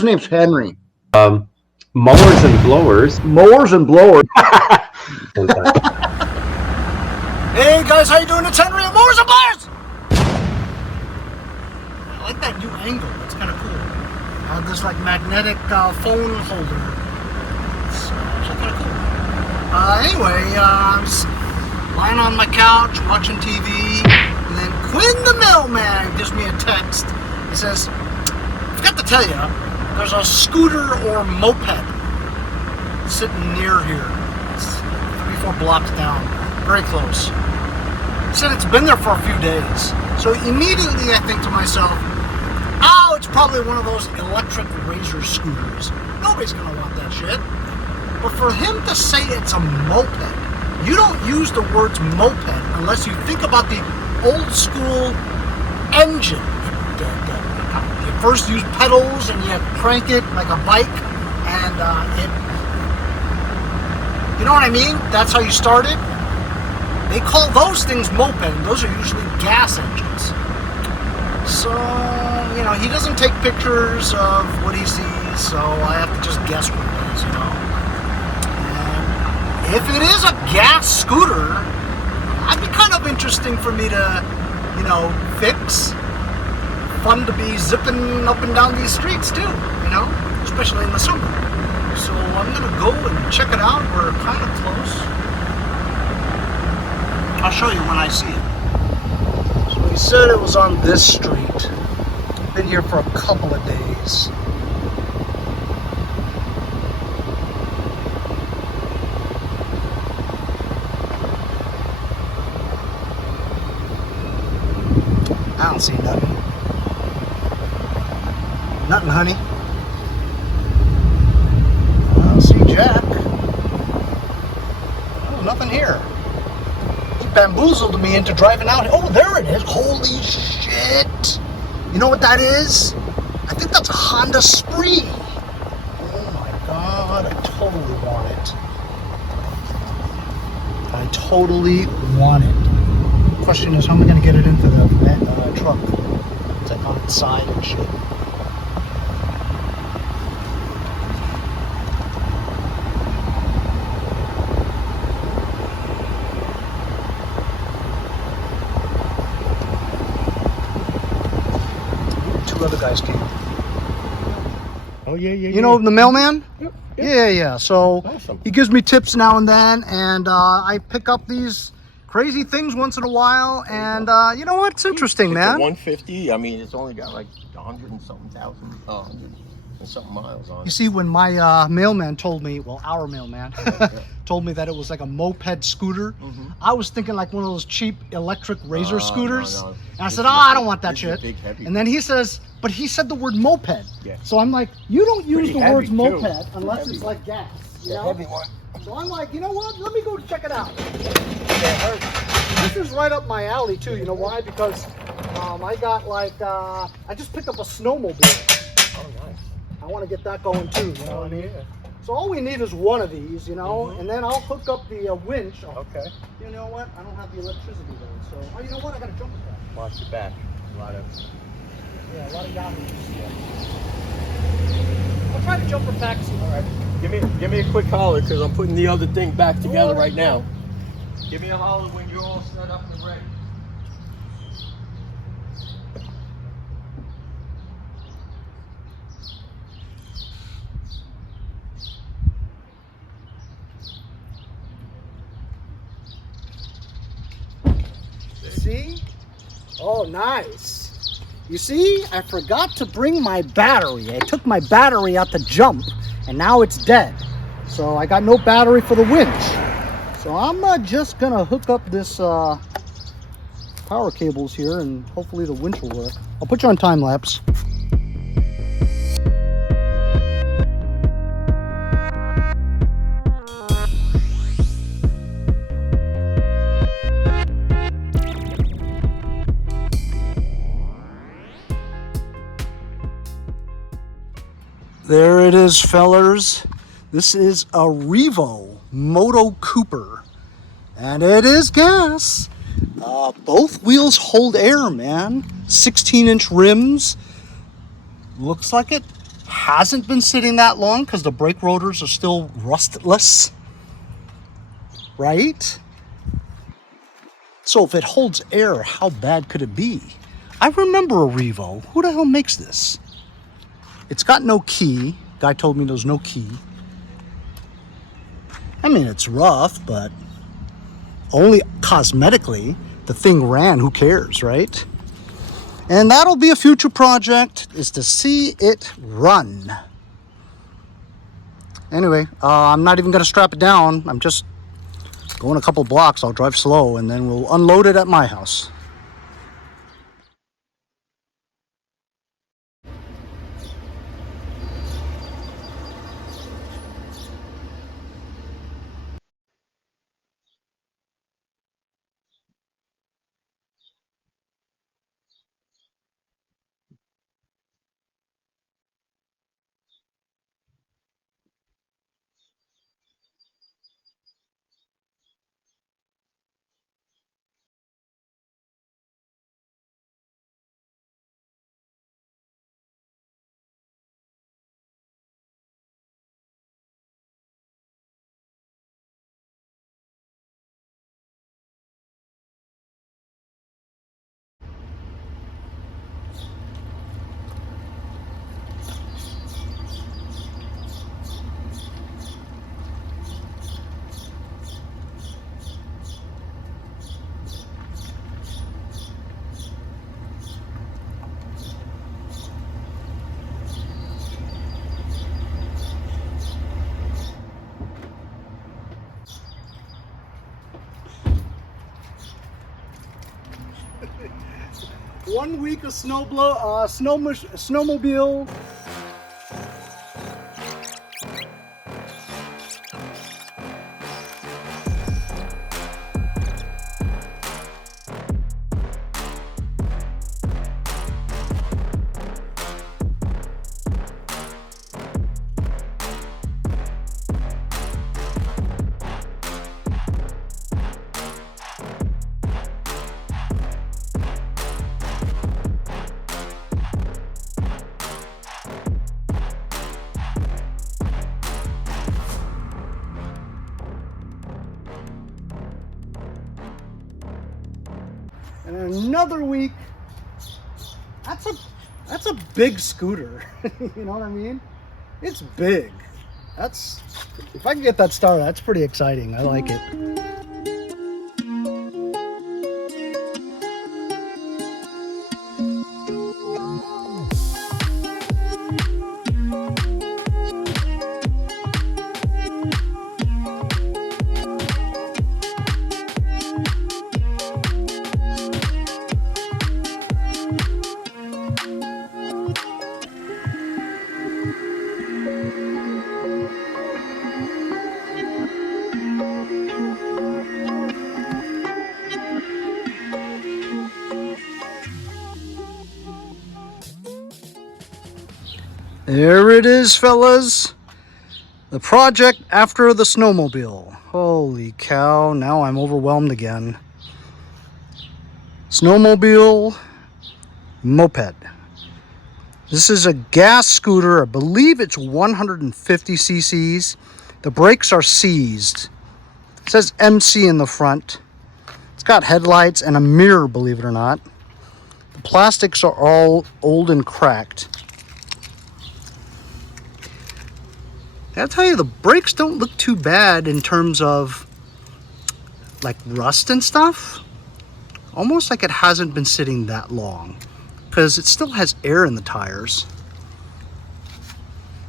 His name's Henry. Mowers and blowers. Mowers and blowers. Hey guys, how you doing? It's Henry at Mowers and Blowers. I like that new angle. It's kind of cool. This like magnetic phone holder. It's kind of cool. Anyway, I was lying on my couch watching TV, and then Quinn the mailman gives me a text. He says, I forgot to tell you, there's a scooter or moped sitting near here. It's 3-4 blocks down, very close. He said it's been there for a few days. So immediately I think to myself, oh, it's probably one of those electric razor scooters. Nobody's gonna want that shit. But for him to say it's a moped, you don't use the words moped unless you think about the old school engine. You first use pedals and you crank it like a bike, and you know what I mean? That's how you start it. They call those things moped, and those are usually gas engines. So, you know, he doesn't take pictures of what he sees, so I have to just guess what it is, you know. And if it is a gas scooter, that'd be kind of interesting for me to, you know, fix. Fun to be zipping up and down these streets too, you know, especially in the summer. So I'm gonna go and check it out. We're kind of close. I'll show you when I see it. So he said it was on this street. Been here for a couple of days. I don't see nothing. Nothing, honey. I don't see Jack. Oh, nothing here. He bamboozled me into driving out. Oh, there it is. Holy shit. You know what that is? I think that's a Honda Spree. Oh my God, I totally want it. I totally want it. Question is, how am I going to get it into the truck? It's like on its side and shit. Two other guys came. Oh yeah. You know the mailman? Yep. Yeah. So Awesome. he gives me tips now and then, and I pick up these crazy things once in a while, and you know what? It's interesting, It's man. a 150. I mean, it's only got like 100 and something thousand, 100 and something miles on You it. see, when my mailman told me, well, our mailman told me that it was like a moped scooter, I was thinking like one of those cheap electric razor scooters. No. And I said, I don't want that shit. Big, heavy. And then he says, but he said the word moped. Yeah. So I'm like, you don't use Pretty the heavy, words too. moped Pretty unless heavy it's one. like gas. You know? Heavy one. So I'm like, you know what? Let me go check it out. This is right up my alley too. You know why? Because I got like, I just picked up a snowmobile. Oh, nice. I want to get that going too. You know what I mean? So all we need is one of these, you know, and then I'll hook up the winch. Okay. You know what? I don't have the electricity though. So, oh, you know what? I got a jumper pack. Watch your back. A lot of yahoos. I'll try the jumper pack. All right. Give me a quick holler because I'm putting the other thing back together right now. Give me a holler when you're all set up and ready. See? Oh, nice. You see, I forgot to bring my battery. I took my battery out to jump, and now it's dead. So I got no battery for the winch. So I'm just gonna hook up this power cables here, and hopefully the winch will work. I'll put you on time lapse. There it is, fellers. This is a Revo Moto Cooper, and it is gas. Both wheels hold air, man. 16-inch rims. Looks like it hasn't been sitting that long because the brake rotors are still rustless, right? So if it holds air, how bad could it be? I remember a Revo. Who the hell makes this? It's got no key. Guy told me there's no key. I mean, it's rough, but only cosmetically. The thing ran, who cares, right? And that'll be a future project, is to see it run. Anyway, I'm not even gonna strap it down. I'm just going a couple blocks. I'll drive slow and then we'll unload it at my house. One week of snowmobile. And another week. That's a big scooter. You know what I mean? It's big. If I can get that started, that's pretty exciting. I like it. There it is, fellas. The project after the snowmobile. Holy cow, now I'm overwhelmed again. Snowmobile, moped. This is a gas scooter. I believe it's 150 cc's. The brakes are seized. It says MC in the front. It's got headlights and a mirror, believe it or not. The plastics are all old and cracked. I'll tell you, the brakes don't look too bad in terms of like rust and stuff. Almost like it hasn't been sitting that long because it still has air in the tires.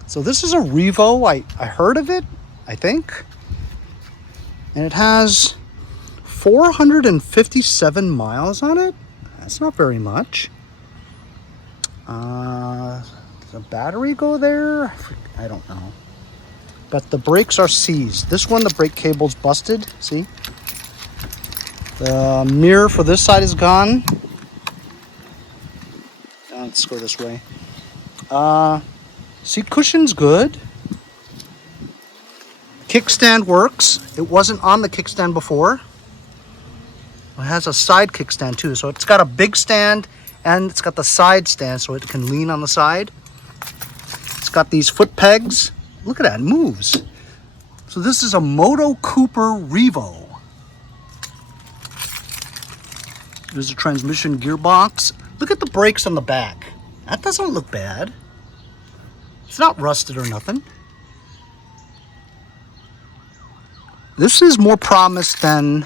So this is a Revo. I heard of it, I think. And it has 457 miles on it. That's not very much. Does the battery go there? I don't know. But the brakes are seized. This one, the brake cable's busted, see? The mirror for this side is gone. Let's go this way. Seat cushion's good. Kickstand works. It wasn't on the kickstand before. It has a side kickstand too. So it's got a big stand and it's got the side stand so it can lean on the side. It's got these foot pegs. Look at that, it moves. So this is a Moto Cooper Revo. There's a transmission gearbox. Look at the brakes on the back. That doesn't look bad. It's not rusted or nothing. This is more promise than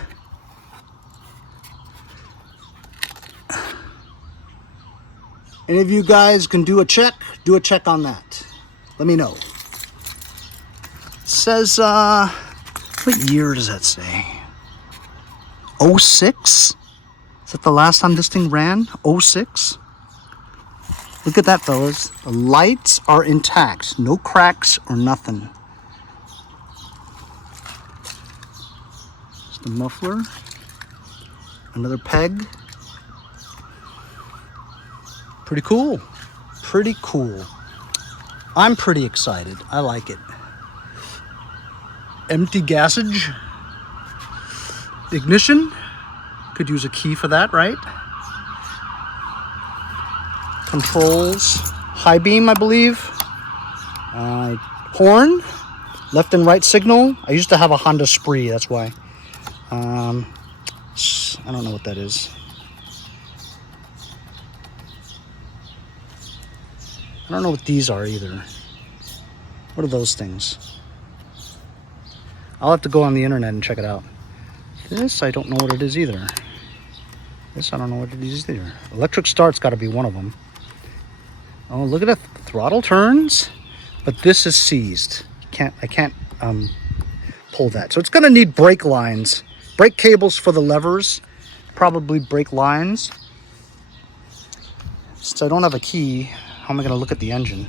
any of you guys can do a check on that. Let me know. It says, what year does that say? 06? Is that the last time this thing ran? 06? Look at that, fellas. The lights are intact. No cracks or nothing. Just a muffler. Another peg. Pretty cool. Pretty cool. I'm pretty excited. I like it. Empty gasage. Ignition. Could use a key for that, right? Controls. High beam, I believe. Horn. Left and right signal. I used to have a Honda Spree, that's why. I don't know what that is. I don't know what these are either. What are those things? I'll have to go on the internet and check it out. This, I don't know what it is either. This, I don't know what it is either. Electric start's got to be one of them. Oh, look at the throttle turns. But this is seized. I can't pull that. So it's going to need brake lines. Brake cables for the levers. Probably brake lines. Since I don't have a key, how am I going to look at the engine?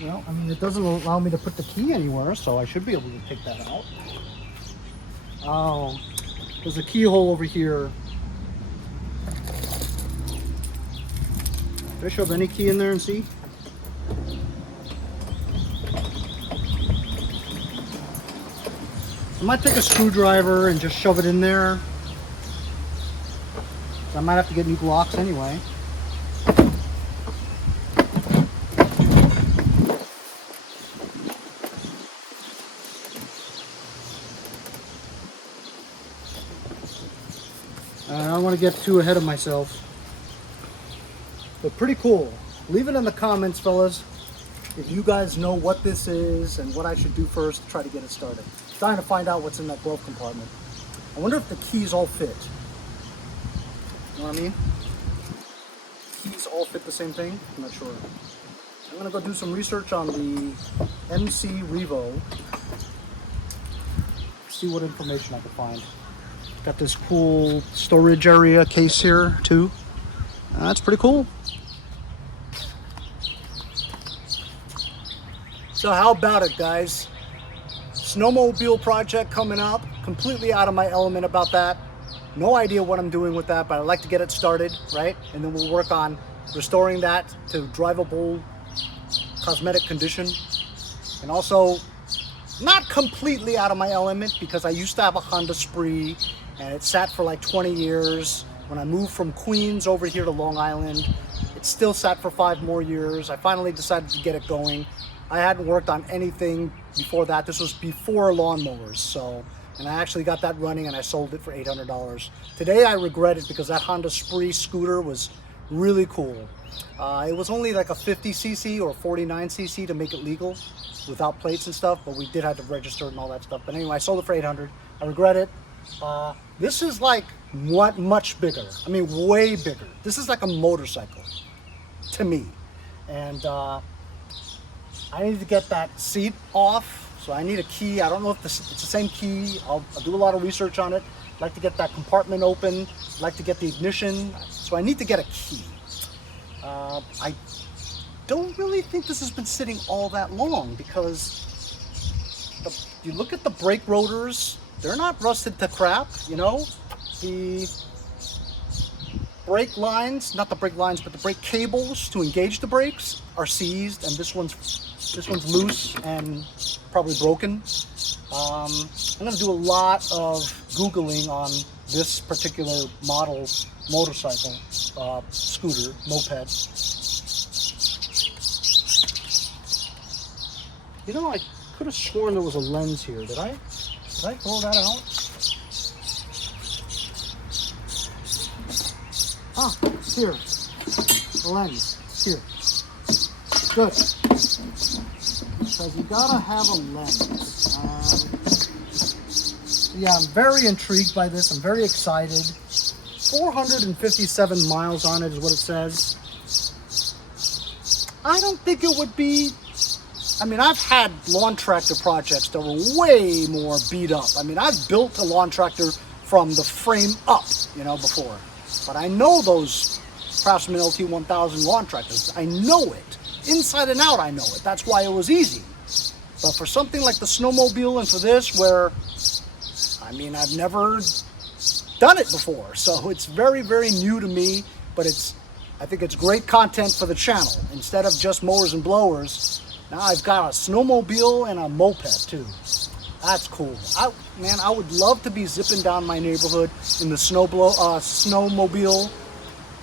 Well, I mean, it doesn't allow me to put the key anywhere, so I should be able to take that out. Oh, there's a keyhole over here. Can I shove any key in there and see? I might take a screwdriver and just shove it in there. I might have to get new blocks anyway. I don't want to get too ahead of myself. But pretty cool. Leave it in the comments, fellas, if you guys know what this is and what I should do first to try to get it started. I'm trying to find out what's in that glove compartment. I wonder if the keys all fit. You know what I mean? Keys all fit the same thing? I'm not sure. I'm gonna go do some research on the MC Revo. See what information I can find. Got this cool storage area case here too. That's pretty cool. So how about it, guys? Snowmobile project coming up. Completely out of my element about that. No idea what I'm doing with that, but I'd like to get it started, right? And then we'll work on restoring that to drivable cosmetic condition. And also, not completely out of my element because I used to have a Honda Spree and it sat for like 20 years. When I moved from Queens over here to Long Island, it still sat for 5 more years. I finally decided to get it going. I hadn't worked on anything before that. This was before lawnmowers, so, and I actually got that running and I sold it for $800. Today I regret it because that Honda Spree scooter was really cool. It was only like a 50cc or 49cc to make it legal without plates and stuff, but we did have to register and all that stuff. But anyway, I sold it for $800. I regret it. This is like what much bigger. I mean, way bigger. This is like a motorcycle to me. And I need to get that seat off, so I need a key. I don't know if it's the same key. I'll do a lot of research on it. I'd like to get that compartment open. I'd like to get the ignition. So I need to get a key. I don't really think this has been sitting all that long because you look at the brake rotors, they're not rusted to crap, you know. The brake lines, not the brake lines, but the brake cables to engage the brakes are seized, and this one's loose and probably broken. I'm going to do a lot of Googling on this particular model motorcycle, scooter, moped. You know, I could have sworn there was a lens here. Did I throw that out? Ah, here. The lens. Here. Good. Because you gotta have a lens. Yeah, I'm very intrigued by this. I'm very excited. 457 miles on it is what it says. I don't think it would be... I mean, I've had lawn tractor projects that were way more beat up. I mean, I've built a lawn tractor from the frame up, you know, before. But I know those Craftsman LT1000 lawn tractors. I know it. Inside and out, I know it. That's why it was easy. But for something like the snowmobile and for this, where, I mean, I've never done it before. So it's very, very new to me. But I think it's great content for the channel. Instead of just mowers and blowers, now I've got a snowmobile and a moped too. That's cool. Man, I would love to be zipping down my neighborhood in the snowmobile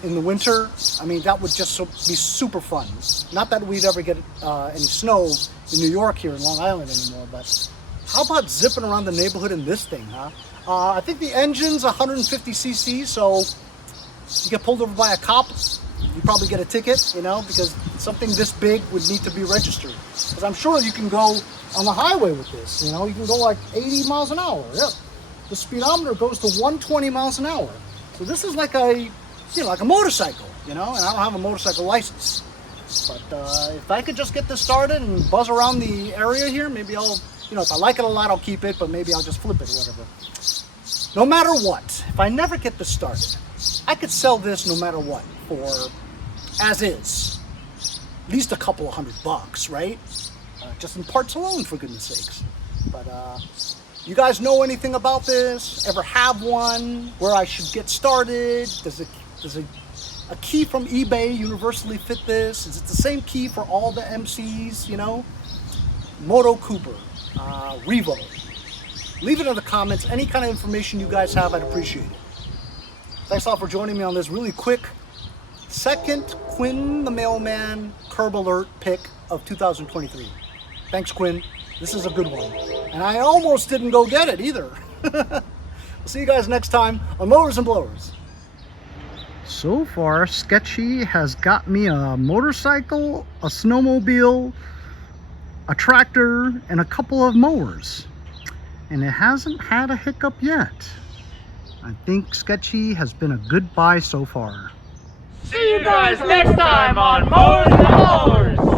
in the winter. I mean, that would just be super fun. Not that we'd ever get any snow in New York here in Long Island anymore, but how about zipping around the neighborhood in this thing, huh? I think the engine's 150cc, so you get pulled over by a cop, you probably get a ticket, you know, because something this big would need to be registered. Because I'm sure you can go on the highway with this, you know, you can go like 80 miles an hour. Yep. The speedometer goes to 120 miles an hour. So this is like a, you know, like a motorcycle, you know, and I don't have a motorcycle license. But if I could just get this started and buzz around the area here, maybe I'll, you know, if I like it a lot, I'll keep it, but maybe I'll just flip it or whatever. No matter what, if I never get this started, I could sell this no matter what for, as is, at least a couple of $100, right? Just in parts alone, for goodness sakes. But you guys know anything about this? Ever have one? Where I should get started? Does a key from eBay universally fit this? Is it the same key for all the MCs, you know? Moto Cooper, Revo. Leave it in the comments. Any kind of information you guys have, I'd appreciate it. Thanks a lot for joining me on this really quick second Quinn the Mailman Curb Alert pick of 2023. Thanks, Quinn. This is a good one. And I almost didn't go get it either. We'll see you guys next time on Mowers and Blowers. So far, Sketchy has got me a motorcycle, a snowmobile, a tractor, and a couple of mowers. And it hasn't had a hiccup yet. I think Sketchy has been a good buy so far. See you guys next time on Mowers and Blowers!